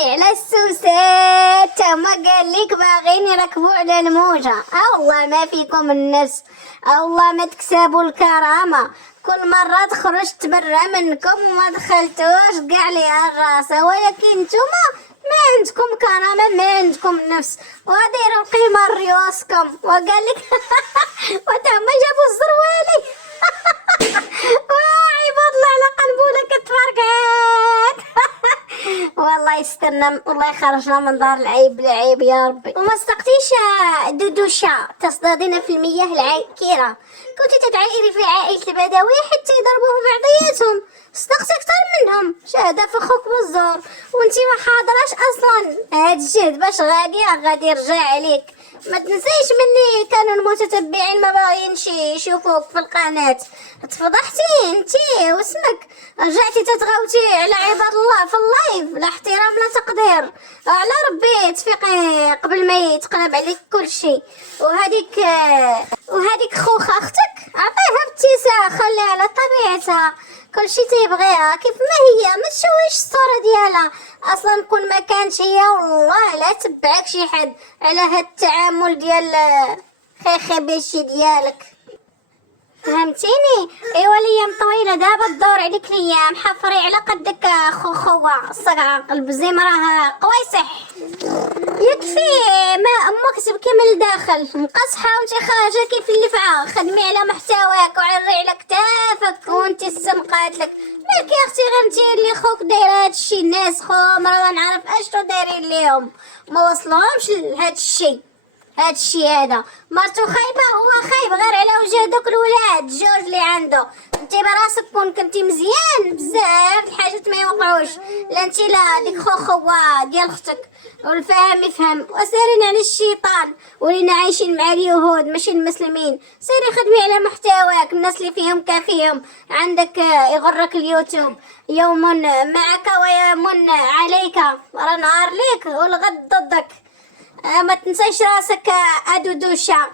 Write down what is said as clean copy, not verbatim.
راي على السوسات ما قال لك باغيين يركبوا على الموجة. والله ما فيكم النفس، والله ما تكسبوا الكرامة. كل مرة خرجت برا منكم وما دخلتوش كاع ليها الراسة، ولكن نتوما ما عندكم كرامة، ما عندكم نفس، وديروا القيمة ريوسكم. وقال لك وتما جابوا الزروالي عباد الله على قنبولة كتفرقعات والله يسترنا، والله خرجنا من دار العيب العيب يا ربي. وما صدقتيش دودوشة تصطادين في المياه العكيرة، كنتي تتعايري في عائلة البدوية حتى يضربوه بعضياتهم، صدقتي اكثر منهم. شاهدة فخوك بالزور وانتي ما حاضراش اصلا. هاد الجهد باش غادي يرجع عليك. ما تنسيش مني كانوا المتتبعين ما باغيينش يشوفوك في القناة، تفضحتي انتي واسمك، رجعتي تتغوتي على عباد الله في اللايف. لا احترام لا تقدير، على ربي تفيقي قبل ما يتقلب عليك كل شيء. وهذيك خوخة اختك عطيها ابتسامة، خليها على طبيعتها، كل شيء تيبغيها كيف ما هي، ما تشويش الصورة ديالها. اصلا كون ما كانش هي والله لا تبعك شي حد على هاد التعامل ديال خيخي بيشي ديالك، فهمتيني؟ ايوا الايام طويله دابا تدور عليك الايام، حفري على قدك خوخوه الصقعه قلب زيم راه قويصح. يكفي ما امك تبكي من الداخل مقصحه وانت خارجه كيف اللفعه. خدمي على محتواك وعري على كتافك وانت السمقات لك. مالك يا اختي غير انت اللي خوك دايره هادشي، الناس خوم راه نعرف اشنو دايرين ليهم، ما وصلهمش لهادشي. هادشي هذا مرتو خايبه، هو خايب غير على وجه دوك الولاد الجوج اللي عنده. انت براسك كون كنتي مزيان بزاف الحاجات ما يوقعوش، لا انت لا ديك خوخوه ديال اختك، والفهم يفهم. وسيرين على الشيطان، ولينا عايشين مع اليهود ماشي المسلمين. سيري خدمي على محتواك، الناس اللي فيهم كافيهم. عندك يغرك اليوتيوب، يوم معك ويوم عليك، راه نهار ليك والغد ضدك. ما تنسيش راسك ادودوشة.